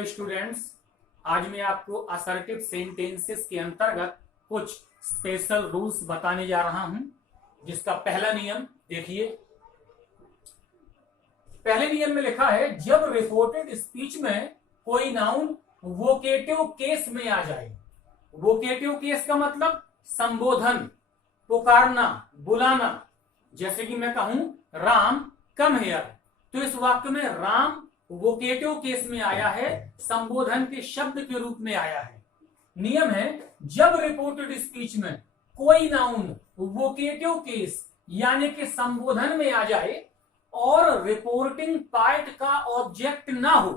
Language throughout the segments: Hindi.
हेलो स्टूडेंट्स, आज मैं आपको असर्टिव सेंटेंसेस के अंतर्गत कुछ स्पेशल रूल्स बताने जा रहा हूं, जिसका पहला नियम देखिए। पहले नियम में लिखा है, जब रिपोर्टेड स्पीच में कोई नाउन वोकेटिव केस में आ जाए। वोकेटिव केस का मतलब संबोधन, पुकारना, बुलाना। जैसे कि मैं कहूं राम कम हियर, तो इस वाक्य में राम वोकेटिव केस में आया है, संबोधन के शब्द के रूप में आया है। नियम है, जब रिपोर्टेड स्पीच में कोई नाउन वोकेटिव केस यानी कि संबोधन में आ जाए और रिपोर्टिंग पार्ट का ऑब्जेक्ट ना हो।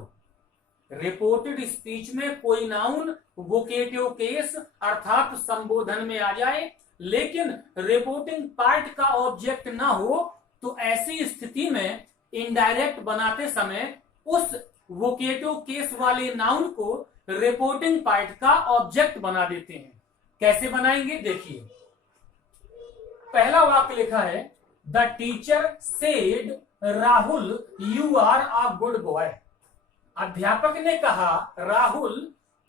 रिपोर्टेड स्पीच में कोई नाउन वोकेटिव केस अर्थात संबोधन में आ जाए, लेकिन रिपोर्टिंग पार्ट का ऑब्जेक्ट ना हो, तो ऐसी स्थिति में इनडायरेक्ट बनाते समय उस वोकेटिव केस वाले नाउन को रिपोर्टिंग पार्ट का ऑब्जेक्ट बना देते हैं। कैसे बनाएंगे देखिए। पहला वाक्य लिखा है, the teacher said Rahul you are a good boy. अध्यापक ने कहा राहुल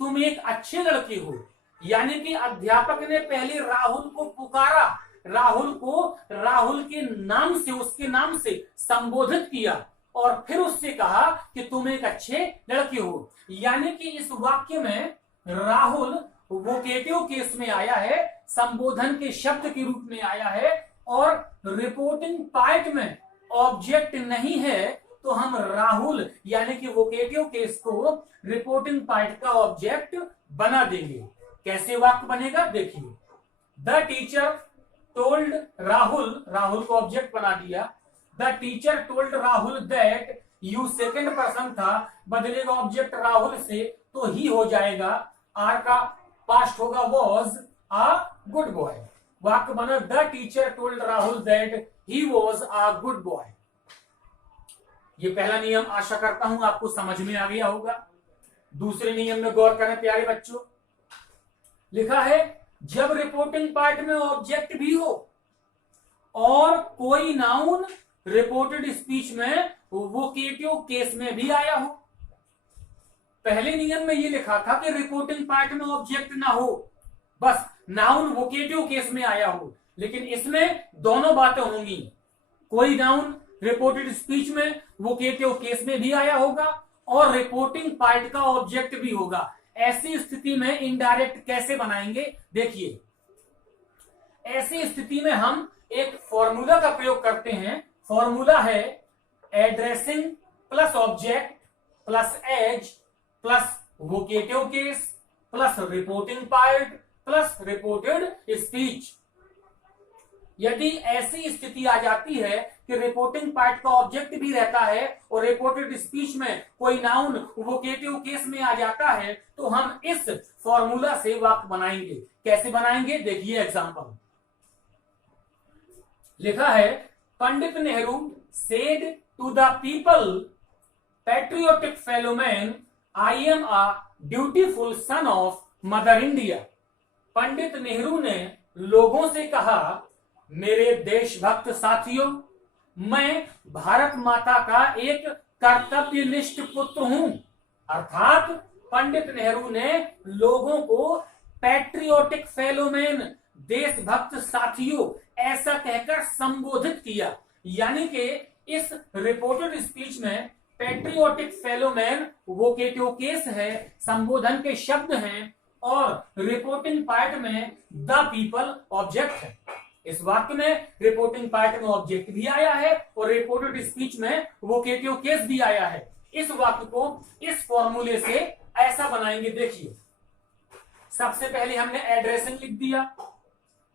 तुम एक अच्छे लड़के हो। यानी कि अध्यापक ने पहले राहुल को पुकारा, राहुल को राहुल के नाम से, उसके नाम से संबोधित किया और फिर उससे कहा कि तुम एक अच्छे लड़के हो। यानी कि इस वाक्य में राहुल वोकेटिव केस में आया है, संबोधन के शब्द के रूप में आया है और रिपोर्टिंग पार्ट में ऑब्जेक्ट नहीं है, तो हम राहुल यानी कि वोकेटिव केस को रिपोर्टिंग पार्ट का ऑब्जेक्ट बना देंगे। कैसे वाक्य बनेगा देखिए। The teacher told Rahul, Rahul को ऑब्जेक्ट बना दिया। The teacher told Rahul that you second person था, बदलेगा ऑब्जेक्ट राहुल से तो ही हो जाएगा। आर का पास्ट होगा वॉज अ गुड बॉय। वाक्य बना, the teacher told Rahul that he was a good boy. ये पहला नियम आशा करता हूं आपको समझ में आ गया होगा। दूसरे नियम में गौर करें प्यारे बच्चों। लिखा है, जब रिपोर्टिंग पार्ट में ऑब्जेक्ट भी हो और कोई नाउन रिपोर्टेड स्पीच में वोकेटिव केस में भी आया हो। पहले नियम में यह लिखा था कि रिपोर्टिंग पार्ट में ऑब्जेक्ट ना हो, बस नाउन वोकेटिव केस में आया हो, लेकिन इसमें दोनों बातें होंगी। कोई नाउन रिपोर्टेड स्पीच में वोकेटिव केस में भी आया होगा और रिपोर्टिंग पार्ट का ऑब्जेक्ट भी होगा। ऐसी स्थिति में इनडायरेक्ट कैसे बनाएंगे देखिए। ऐसी स्थिति में हम एक फॉर्मूला का प्रयोग करते हैं। फॉर्मूला है addressing plus object plus as plus vocative case plus reporting part plus reported speech. यदि ऐसी स्थिति आ जाती है कि रिपोर्टिंग पार्ट का ऑब्जेक्ट भी रहता है और रिपोर्टेड स्पीच में कोई नाउन वोकेटिव केस में आ जाता है, तो हम इस फॉर्मूला से वाक्य बनाएंगे। कैसे बनाएंगे देखिए एग्जांपल। लिखा है, Pandit Nehru said to the people, patriotic fellow man, I am a dutiful son of Mother India। Pandit Nehru ने लोगों से कहा, मेरे देशभक्त साथियों, मैं भारत माता का एक कर्तव्यनिष्ठ पुत्र हूं। अर्थात पंडित नेहरू ने लोगों को पैट्रियोटिक फेलोमैन, देशभक्त साथियों ऐसा कहकर संबोधित किया। यानी कि इस रिपोर्टेड स्पीच में पैट्रियोटिक फेलोमैन वोकेटिव केस है, संबोधन के शब्द हैं और रिपोर्टिंग पार्ट में द पीपल ऑब्जेक्ट है। इस वाक्य में रिपोर्टिंग पार्ट में ऑब्जेक्ट भी आया है और रिपोर्टेड स्पीच में वोकेटिव केस भी आया है। इस वाक्य को इस फॉर्मूले से ऐसा बनाएंगे देखिए। सबसे पहले हमने एड्रेसिंग लिख दिया,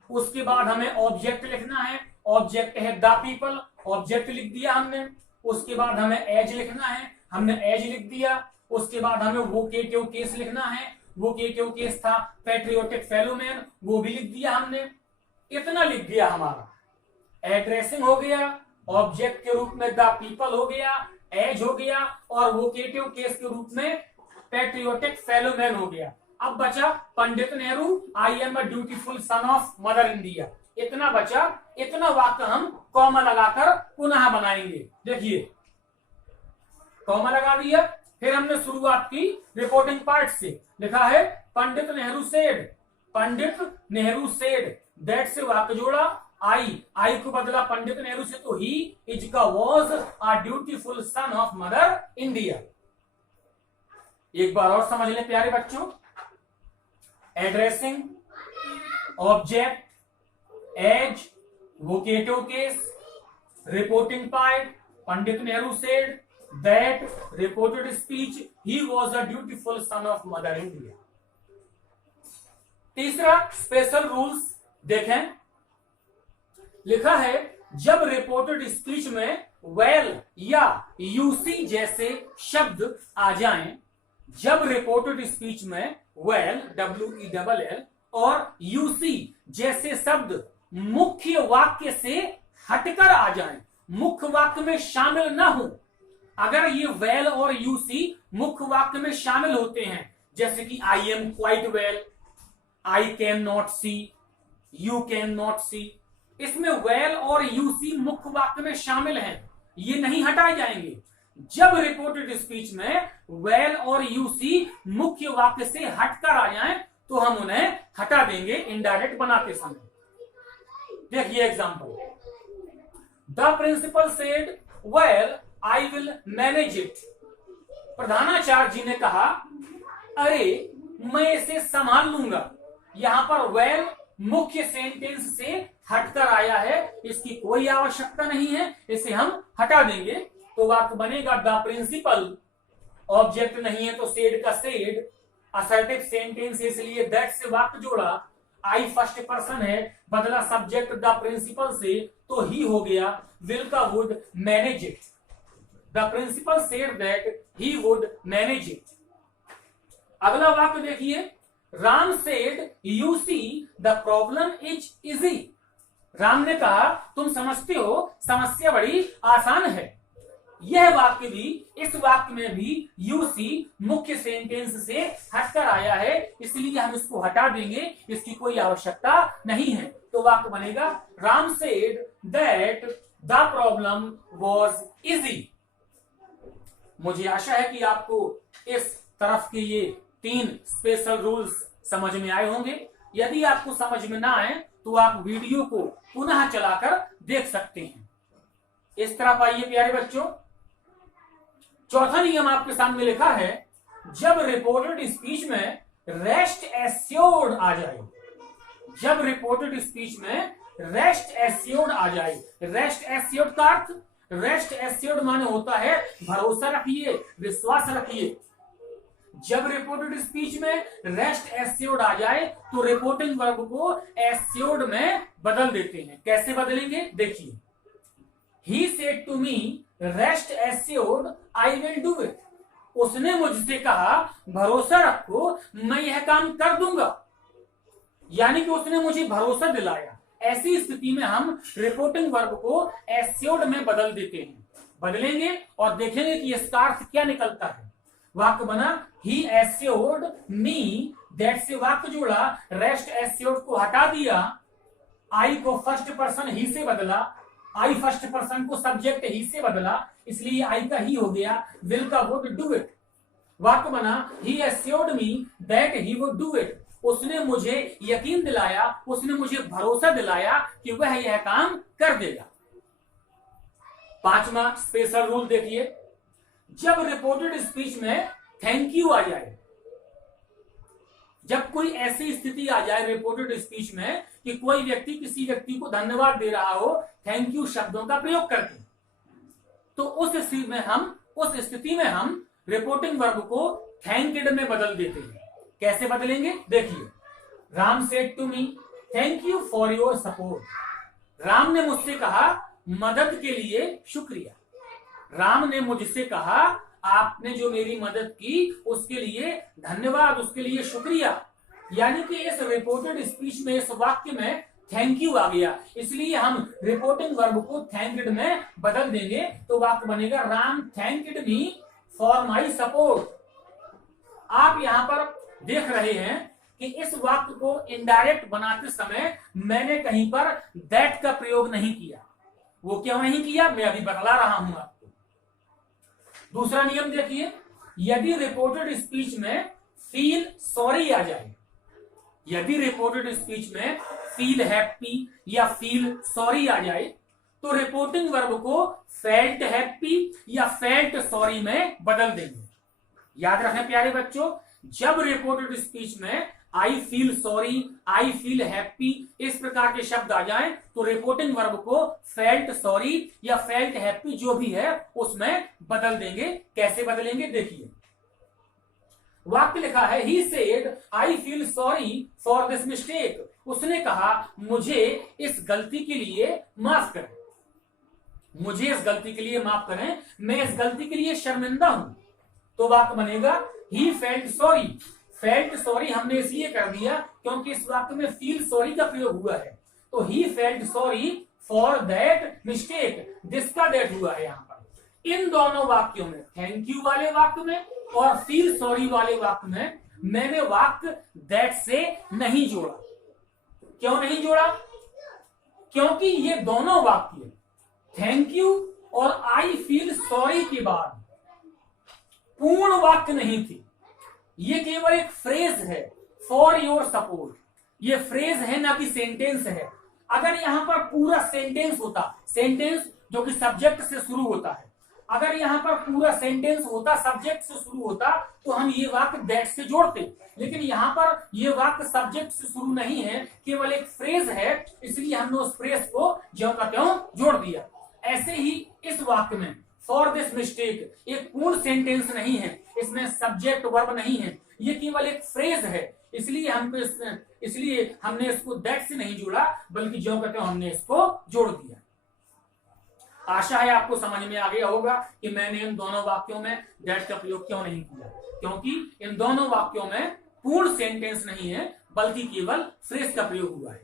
उसके बाद हमें ऑब्जेक्ट लिखना है। ऑब्जेक्ट है द पीपल, ऑब्जेक्ट लिख दिया हमने। उसके बाद हमें एज लिखना है, हमने एज लिख दिया। उसके बाद हमें वोकेटिव केस लिखना है, वोकेटिव केस था पैट्रियोटिक फेलोमैन, वो भी लिख दिया हमने। इतना लिख दिया हमारा। एड्रेसिंग हो गया, ऑब्जेक्ट के रूप में द पीपल हो गया, एज हो गया और वोकेटिव केस के रूप में पैट्रियोटिक फेलोमैन हो गया। अब बचा Pandit Nehru, I am a dutiful son of mother India. इतना बचा। इतना वाक्य हम कॉमा लगाकर पुनः बनाएंगे। देखिए कॉमा लगा दिया, फिर हमने शुरुआत की रिपोर्टिंग पार्ट से, लिखा है Pandit Nehru said, Pandit Nehru said, that से वाक्य जोड़ा आई को बदला पंडित नेहरू से तो ही इज का was a dutiful son of mother India. एक बार और समझ लें प्यारे बच्चों, addressing object, as, vocative case, reporting part, Pandit Nehru said that reported speech he was a dutiful son of mother India. तीसरा स्पेशल रूल्स देखें, लिखा है जब रिपोर्टेड स्पीच में वेल या यूसी जैसे शब्द आ जाएं, जब रिपोर्टेड स्पीच में वेल WELL और यूसी जैसे शब्द मुख्य वाक्य से हटकर आ जाएं, मुख्य वाक्य में शामिल ना हो, अगर ये वेल और यूसी मुख्य वाक्य में शामिल होते हैं, जैसे कि I am quite well, I can not see, you can not see, इसमें वेल और यूसी मुख्य वाक्य में शामिल हैं, ये नहीं हटाए जाएंगे। जब रिपोर्टेड स्पीच में वेल और यूसी मुख्य वाक्य से हटकर आ जाएं तो हम उन्हें हटा देंगे इनडायरेक्ट बनाते समय। देखिए example, the principal said well I will manage it. प्रधानाचार्य जी ने कहा अरे मैं इसे संभाल लूंगा। यहां पर वेल मुख्य सेंटेंस से हटकर आया है, इसकी कोई आवश्यकता नहीं है, इसे हम हटा देंगे तो वाक्य बनेगा द प्रिंसिपल, ऑब्जेक्ट नहीं है तो सेड का सेड, असर्टिव सेंटेंस इसलिए दैट से वाक्य जोड़ा, आई फर्स्ट पर्सन है, बदला सब्जेक्ट द प्रिंसिपल से तो ही हो गया, विल का would manage it, the principal said that he would manage it. अगला वाक्य देखिए, Ram said you see the problem is easy. Ram ने कहा तुम समझते हो समस्या बड़ी आसान है। यह वाक्य भी, इस वाक्य में भी यूसी मुख्य सेंटेंस से हटकर आया है, इसलिए हम इसको हटा देंगे, इसकी कोई आवश्यकता नहीं है। तो वाक्य बनेगा Ram said that the problem was easy. मुझे आशा है कि आपको इस तरफ के ये 3 स्पेशल रूल्स समझ में आए होंगे। यदि आपको समझ में ना आए तो आप वीडियो को पुनः चलाकर देख सकते हैं। इस तरह आइए प्यारे बच्चों, चौथा नियम आपके सामने लिखा है, जब रिपोर्टेड स्पीच में रेस्ट एस्योर्ड आ जाए, जब रिपोर्टेड स्पीच में रेस्ट एस्योर्ड आ जाए, रेस्ट एस्योर्ड का अर्थ, रेस्ट एस्योर्ड माने होता है भरोसा रखिए, विश्वास रखिए। जब रिपोर्टेड स्पीच में रेस्ट एस्योर्ड आ जाए तो रिपोर्टिंग वर्ब को एस्योर्ड में बदल देते हैं। कैसे बदलेंगे देखिए, he said to me rest assured I will do it. उसने मुझसे कहा भरोसा रखो मैं यह काम कर दूंगा, यानी कि उसने मुझे भरोसा दिलाया। ऐसी स्थिति में हम रिपोर्टिंग वर्ब को एस्योर्ड में बदल देते हैं। बदलेंगे और देखेंगे कि इसका अर्थ क्या निकलता है। वाक्य बना ही एस्योर्ड मी, दैट से वाक्य जोड़ा, रेस्ट एस्योर्ड को हटा दिया, आई को फर्स्ट पर्सन ही से बदला, आई फर्स्ट पर्सन को सब्जेक्ट ही से बदला, इसलिए आई का ही हो गया, विल का वुड डू इट। वाक्य बना he assured me that he would do it. उसने मुझे यकीन दिलाया, उसने मुझे भरोसा दिलाया कि वह यह काम कर देगा। 5वां स्पेशल रूल देखिए, जब रिपोर्टेड स्पीच में थैंक यू आ जाए, जब कोई ऐसी स्थिति आ जाए रिपोर्टेड स्पीच में कि कोई व्यक्ति किसी व्यक्ति को धन्यवाद दे रहा हो, थैंक यू शब्दों का प्रयोग करके, तो उस स्थिति में हम रिपोर्टिंग वर्ब को थैंक्ड में बदल देते हैं। कैसे बदलेंगे देखिए, Ram said to me thank you for your support. Ram ने मुझसे कहा मदद के लिए शुक्रिया। राम ने मुझसे कहा आपने जो मेरी मदद की उसके लिए धन्यवाद, उसके लिए शुक्रिया। यानी कि इस रिपोर्टेड स्पीच में, इस वाक्य में थैंक यू आ गया, इसलिए हम रिपोर्टिंग वर्ब को थैंक्ड में बदल देंगे। तो वाक्य बनेगा Ram thanked me for my support. आप यहां पर देख रहे हैं कि इस वाक्य को इनडायरेक्ट बनाते समय मैंने कहीं पर दैट का प्रयोग नहीं किया। वो क्यों नहीं किया मैं अभी बतला रहा हूं आपको। दूसरा नियम देखिए, यदि रिपोर्टेड स्पीच में फील सॉरी आ जाए, यदि रिपोर्टेड स्पीच में फील हैप्पी या फील सॉरी आ जाए तो रिपोर्टिंग वर्ब को फेल्ट हैप्पी या फेल्ट सॉरी में बदल देंगे। याद रखें प्यारे बच्चों, जब रिपोर्टेड स्पीच में I feel sorry, I feel happy इस प्रकार के शब्द आ जाएं तो रिपोर्टिंग वर्ब को फेल्ट सॉरी या फेल्ट हैप्पी जो भी है उसमें बदल देंगे। कैसे बदलेंगे देखिए, वाक्य लिखा है he said I feel sorry for this mistake, उसने कहा मुझे इस गलती के लिए माफ करें, मुझे इस गलती के लिए माफ करें, मैं इस गलती के लिए शर्मिंदा हूं। तो वाक्य बनेगा he felt sorry. Felt sorry हमने इसलिए कर दिया क्योंकि इस वाक्य में फील सॉरी का प्रयोग हुआ है, तो he felt sorry for that mistake, this का दैट हुआ है यहां पर। इन दोनों वाक्यों में, थैंक यू वाले वाक्य में और फील सॉरी वाले वाक्य में मैंने वाक्य दैट से नहीं जोड़ा। क्यों नहीं जोड़ा? क्योंकि ये दोनों वाक्य थैंक यू और आई फील सॉरी के बाद पूर्ण वाक्य नहीं थी, ये केवल एक फ्रेज है, फॉर योर सपोर्ट। ये फ्रेज है ना कि सेंटेंस है। अगर यहां पर पूरा सेंटेंस होता, सेंटेंस जो कि सब्जेक्ट से शुरू होता है, अगर यहां पर पूरा सेंटेंस होता सब्जेक्ट से शुरू होता तो हम ये वाक्य दैट से जोड़ते, लेकिन यहां पर ये वाक्य सब्जेक्ट से शुरू नहीं है, केवल एक फ्रेज है, इसलिए हमने उस फ्रेज को ज्यों का त्यों जोड़ दिया। ऐसे ही इस वाक्य में फॉर दिस मिस्टेक एक पूर्ण सेंटेंस नहीं है, इसमें सब्जेक्ट वर्ब नहीं है, ये केवल एक फ्रेज है, इसलिए हमने इसको दैट से नहीं जोड़ा बल्कि ज्यों का त्यों हमने इसको जोड़ दिया। आशा है आपको समझ में आ गया होगा कि मैंने इन दोनों वाक्यों में दैट का प्रयोग क्यों नहीं किया, क्योंकि इन दोनों वाक्यों में पूर्ण सेंटेंस नहीं है बल्कि केवल फ्रेज का प्रयोग हुआ है।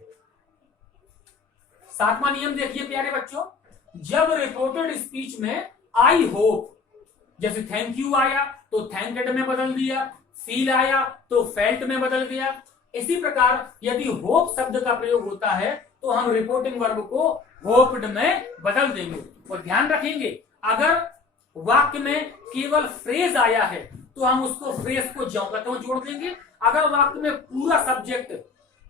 सातवां नियम देखिए प्यारे बच्चों, जब रिपोर्टेड स्पीच में आई होप, जैसे थैंक यू आया तो थैंक्ड में बदल दिया, फील आया तो फेल्ट में बदल दिया, इसी प्रकार यदि होप शब्द का प्रयोग होता है तो हम रिपोर्टिंग वर्ब को होप्ड में बदल देंगे। और ध्यान रखेंगे, अगर वाक्य में केवल फ्रेज आया है तो हम उसको फ्रेज को ज्यों का त्यों जोड़ देंगे। अगर वाक्य में पूरा सब्जेक्ट,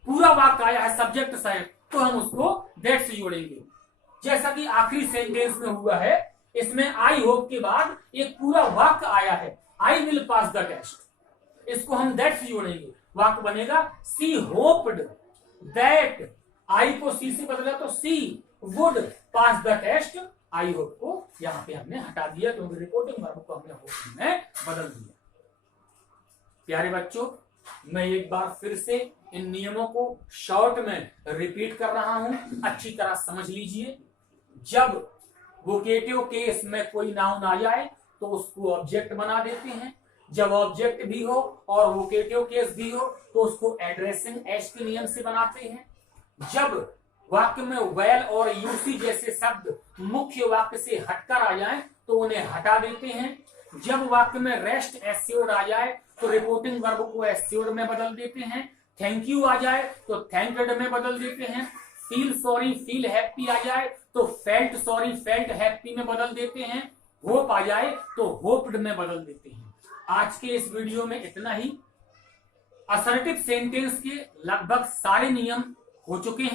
पूरा वाक्य आया है सब्जेक्ट सहित तो हम उसको दैट से जोड़ेंगे। जैसा कि आखिरी सेंटेंस में हुआ है, इसमें आई होप के बाद एक पूरा वाक्य आया है, I will pass the test, इसको हम दैट से जोड़ेंगे, वाक्य बनेगा सी होप्ड दैट, आई को सी से बदला तो she would pass the test, I hope को यहां पे हमने हटा दिया क्योंकि रिपोर्टिंग वर्ब को हमने होप में बदल दिया। प्यारे बच्चों, मैं एक बार फिर से इन नियमों को शॉर्ट में रिपीट कर रहा हूं, अच्छी तरह समझ लीजिए। जब वोकेटिव केस में कोई नाउन आ जाए तो उसको ऑब्जेक्ट बना देते हैं, जब ऑब्जेक्ट भी हो और वोकेटिव केस भी हो तो उसको एड्रेसिंग एस के नियम से बनाते हैं। जब वाक्य में वेल और यूसी जैसे शब्द मुख्य वाक्य से हटकर आ जाएं तो उन्हें हटा देते हैं। जब वाक्य में रेस्ट एस्योर्ड आ जाए तो रिपोर्टिंग वर्ब को एस्योर्ड में बदल देते हैं। थैंक यू आ जाए तो थैंक्ड में बदल देते हैं। फील सॉरी फील हैप्पी आ जाए तो फेल्ट सॉरी फेल्ट हैप्पी में बदल देते हैं। होप आ जाए तो होप्ड में बदल देते हैं। आज के इस वीडियो में इतना ही। असर्टिव सेंटेंस के लगभग सारे नियम हो चुके हैं।